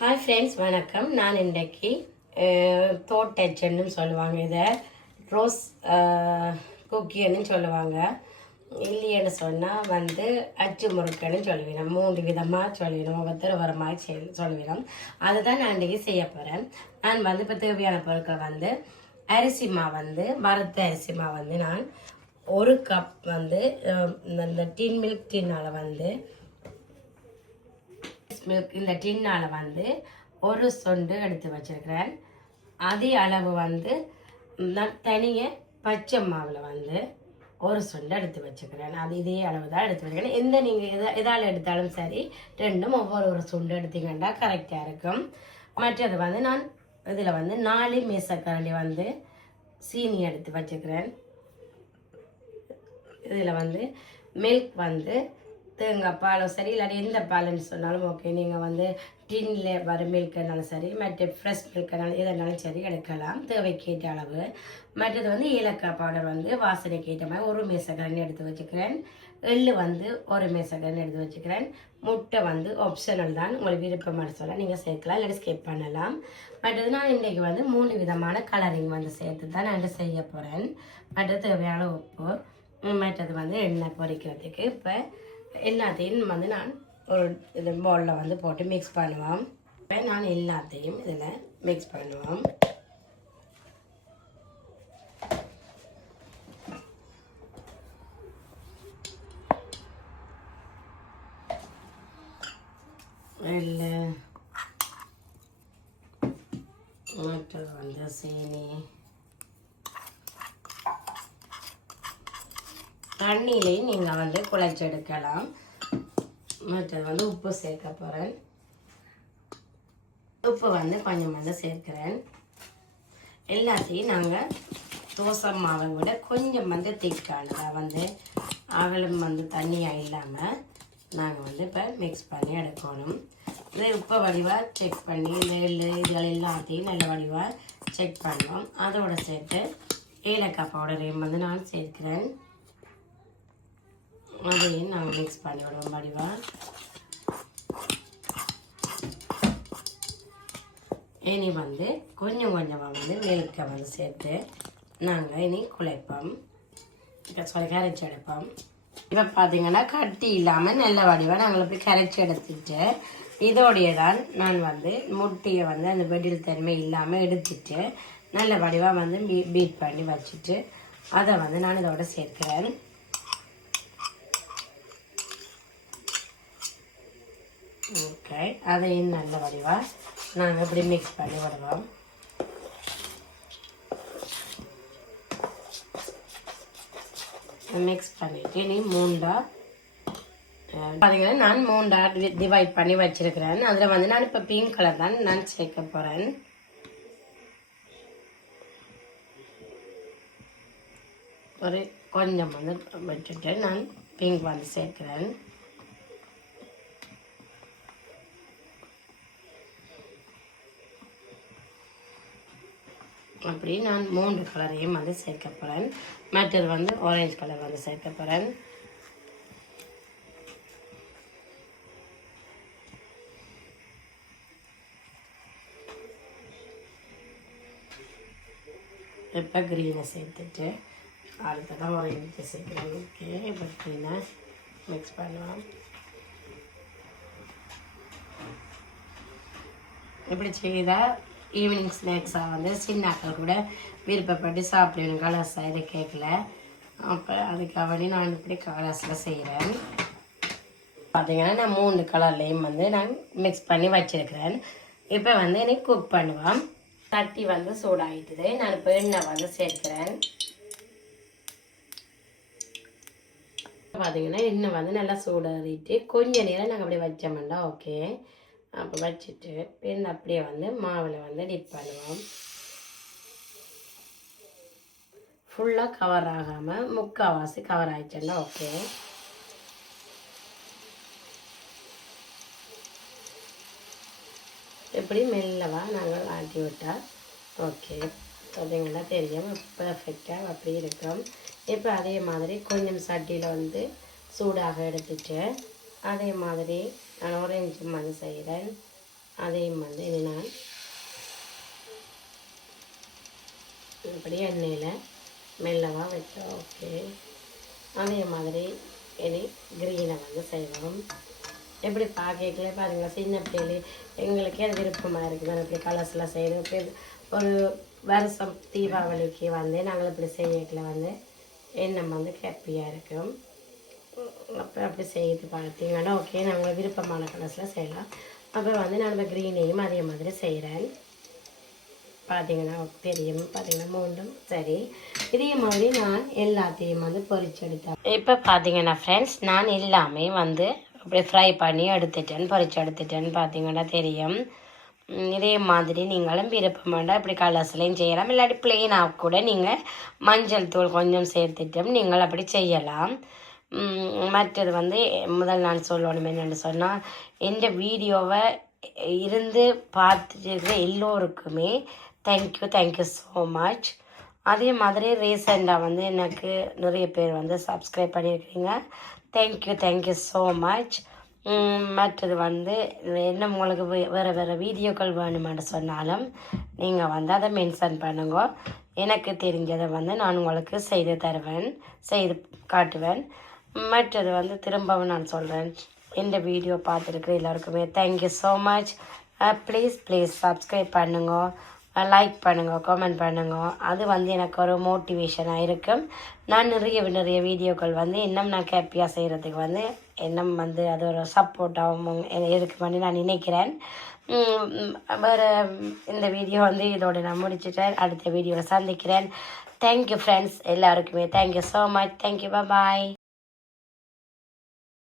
Hi friends, வணக்கம். நான் இன்றைக்கு தோட் டச்சுன்னு சொல்லுவாங்க, இதை ரோஸ் குக்கின்னு சொல்லுவாங்க. இல்லைன்னு சொன்னால் அச்சு முறுக்குன்னு சொல்லுவேன். 3 விதமாக சொல்லுவேன், ஒவ்வொருத்தர் ஒரு மாதிரி சொல்லுவேன். அதுதான் நான் இன்றைக்கி செய்ய போகிறேன். நான் இப்போ தேவையான பொருட்கள் அரிசி மாவு வறுத்த அரிசி மாவு நான் 1 கப் இந்த டின் மில்க் டின்னால் மில்க் இந்த டின்னால் ஒரு சொண்டு எடுத்து வச்சிருக்கிறேன். அதே அளவு நான் தனியாக பச்சை மாவில் ஒரு சொண்டு எடுத்து வச்சுக்கிறேன். அது இதே அளவு தான் எடுத்து வச்சுக்கிறேன். எந்த நீங்கள் எதால் எடுத்தாலும் சரி, ரெண்டும் ஒவ்வொரு சொண்டு எடுத்தீங்கன்னா கரெக்டாக இருக்கும். மற்றது நான் இதில் 4 மேசக்கரண்டி சீனி எடுத்து வச்சுக்கிறேன். இதில் மில்க் தேங்காய் பாலோ சரி, இல்லாட்டி எந்த பாலுன்னு சொன்னாலும் ஓகே. நீங்கள் டின்னில் வர மில்க்குனாலும் சரி, மற்ற ஃப்ரெஷ் மில்க்குனாலும் எதனாலும் சரி எடுக்கலாம், தேவைக்கேற்ற அளவு. மற்றது ஏலக்காய் பவுடர் வாசனைக்கு ஏற்ற மாதிரி 1 மேசக்கரண்டி எடுத்து வச்சுக்கிறேன். எள்ளு 1 மேசக்கரண்டி எடுத்து வச்சுக்கிறேன். முட்டை ஆப்ஷனல் தான், உங்களுக்கு விருப்பமான சொல்ல நீங்கள் சேர்க்கலாம், இல்லாட்டி ஸ்கிப் பண்ணலாம். மற்றது நான் இன்றைக்கு 3 விதமான கலரிங் சேர்த்து தான் நான் செய்ய போகிறேன். மற்றது தேவையான உப்பு, மற்றது எண்ணெய் பொரிக்கிறதுக்கு. இப்போ எல்லாத்தையும் நான் ஒரு இது பவுலில் போட்டு மிக்ஸ் பண்ணுவோம். இப்போ நான் எல்லாத்தையும் இதில் மிக்ஸ் பண்ணுவோம். இல்லை மற்றது சீனி, தண்ணியிலையும் நீங்கள் குழைச்சி எடுக்கலாம். மற்றது உப்பு சேர்க்க போகிறேன். உப்பு கொஞ்சம் சேர்க்கிறேன். எல்லாத்தையும் நாங்கள் தோசை மாவை விட கொஞ்சம் திக்கானதாக அவளும் தண்ணியாக இல்லாமல் நாங்கள் இப்போ மிக்ஸ் பண்ணி எடுக்கணும். இது உப்பை வடிவாக செக் பண்ணி இந்த எள்ளு இதுகள் எல்லாத்தையும் நல்ல வடிவாக செக் பண்ணுவோம். அதோடு சேர்த்து ஏலக்காய் பவுடரையும் நான் சேர்க்கிறேன். அதையும் நாங்கள் மிக்ஸ் பண்ணி விடுவோம் வடிவாக. இனி கொஞ்சம் கொஞ்சமாக மில்கை சேர்த்து நாங்கள் இனி குழைப்போம், கரைச்சி எடுப்போம். இப்போ பார்த்தீங்கன்னா கட்டி இல்லாமல் நல்ல வடிவாக நாங்கள் இப்படி கரைச்சி எடுத்துட்டு இதோடைய தான் நான் முட்டையை அந்த வெடில் தன்மை இல்லாமல் எடுத்துட்டு நல்ல வடிவாக பீட் பண்ணி வச்சுட்டு அதை நான் இதோட சேர்க்கிறேன். ஓகே, அதையும் நல்ல வடிவாக நாங்கள் இப்படி மிக்ஸ் பண்ணி விடுவோம். மிக்ஸ் பண்ணிவிட்டு நீ 3 பார்த்தீங்கன்னா நான் 3 டிவைட் பண்ணி வச்சிருக்கிறேன். அதில் நான் இப்போ பிங்க் கலர் தான் நான் சேர்க்க போகிறேன். ஒரு கொஞ்சம் வச்சுட்டு நான் பிங்க் சேர்க்கிறேன். அப்படி நான் 3 கலரையும் சேர்க்க போகிறேன். மற்றது ஆரஞ்சு கலர் சேர்க்க போகிறேன். இப்போ க்ரீனை சேர்த்துட்டு அடுத்ததான் ஆரஞ்சு சேர்க்குறேன். ஓகே, இப்போ க்ரீனை மிக்ஸ் பண்ணுவோம். இப்படி செய்தால் ஈவினிங் ஸ்நாக்ஸாக சின்னாக்கள் கூட விருப்பப்பட்டு சாப்பிடணும். கலர்ஸாக இது கேட்கல, அப்போ அதுக்காக நான் இப்படி கலர்ஸில் செய்கிறேன். பார்த்தீங்கன்னா நான் 3 கலர்லேயும் நான் மிக்ஸ் பண்ணி வச்சுருக்கிறேன். இப்போ எனக்கு குக் பண்ணுவோம். தட்டி சூடாகிட்டுது. நான் இப்போ எண்ணெய் சேர்க்கிறேன். பார்த்தீங்கன்னா எண்ணெய் நல்லா சூடாகிட்டு கொஞ்சம் நேரம் நாங்கள் அப்படியே வச்சோம்னா ஓகே. அப்போ வச்சுட்டு பின் அப்படியே மாவில் டிப் பண்ணுவோம். ஃபுல்லாக கவர் ஆகாமல் முக்கால்வாசி கவர் ஆகிடுச்சுன்னா ஓகே. எப்படி மெல்லவாக நாங்கள் ஆட்டி விட்டால் ஓகே. பார்த்தீங்கன்னா தெரியும் பர்ஃபெக்டாக அப்படி இருக்கும். இப்போ அதே மாதிரி கொஞ்சம் சட்டியில் சூடாக எடுத்துட்டு அதே மாதிரி நான் ஆரஞ்சு செய்கிறேன். அதையும் வந்து இனி நான் இப்படி எண்ணெயில் மெல்லவாக வச்சோம். ஓகே, அதே மாதிரி இனி க்ரீனை வந்து செய்வோம். எப்படி பார்க்கல பாருங்கள், சின்ன பிள்ளைகளே எங்களுக்கே அது விருப்பமாக இருக்குது. நான் இப்படி கலர்ஸ்லாம் செய்யணும். இப்படி ஒரு வருஷம் தீபாவளிக்கு வந்து நாங்கள் இப்படி செய்யக்கல வந்து எண்ணம் வந்து ஹாப்பியாக இருக்கும். அப்போ அப்படி செய்து பார்த்தீங்கன்னா ஓகே, நாங்கள் விருப்பமான கலர்ஸில் செய்யலாம். அப்புறம் வந்து நான் க்ரீனையும் அதே மாதிரி செய்கிறேன். பார்த்தீங்கன்னா தெரியும், பார்த்தீங்கன்னா மூண்டும் சரி. இதே மாதிரி நான் எல்லாத்தையும் வந்து பொரிச்செடுத்தேன். இப்போ பார்த்தீங்கன்னா ஃப்ரெண்ட்ஸ், நான் எல்லாமே வந்து அப்படியே ஃப்ரை பண்ணி எடுத்துட்டேன், பொரிச்சு எடுத்துட்டேன்னு பார்த்தீங்கன்னா தெரியும். இதே மாதிரி நீங்களும் விருப்பமாண்டா இப்படி கலர்ஸ்லையும் செய்யலாம். இல்லாட்டி பிளெயினாக கூட நீங்கள் மஞ்சள் தூள் கொஞ்சம் சேர்த்துட்டும் நீங்கள் அப்படி செய்யலாம். மற்றது வந்து முதல் நான் சொல்லணும் என்னென்னு சொன்னால், இந்த வீடியோவை இருந்து பார்த்துட்டு இருக்கிற எல்லோருக்குமே தேங்க்யூ ஸோ மச். அதே மாதிரி ரீசெண்டாக வந்து எனக்கு நிறைய பேர் வந்து சப்ஸ்கிரைப் பண்ணியிருக்கிறீங்க. Thank you so much. மற்றது வந்து என்ன உங்களுக்கு வேறு வீடியோக்கள் வேணுமென்னு சொன்னாலும் நீங்கள் வந்து அதை மென்ஷன் பண்ணுங்க. எனக்கு தெரிஞ்சதை வந்து நான் உங்களுக்கு செய்து தருவேன், செய்து காட்டுவேன். மற்றது வந்து திரும்பவும் நான் சொல்கிறேன், இந்த வீடியோ பார்த்துருக்குற எல்லாருக்குமே thank you so much. Please subscribe பண்ணுங்க, லைக் பண்ணுங்க, கமெண்ட் பண்ணுங்க. அது வந்து எனக்கு ஒரு மோட்டிவேஷனாக இருக்கும். நான் நிறைய வீடியோக்கள் வந்து இன்னும் நான் ஹாப்பியாக செய்கிறதுக்கு வந்து இன்னும் வந்து அது ஒரு சப்போர்ட்டாகவும் இருக்குமென்னு நான் நினைக்கிறேன். வேறு இந்த வீடியோ வந்து இதோட நான் முடிச்சுட்டேன். அடுத்த வீடியோவில் சந்திக்கிறேன். தேங்க்யூ ஃப்ரெண்ட்ஸ், எல்லாருக்குமே தேங்க்யூ ஸோ மச். தேங்க்யூ, பாய்.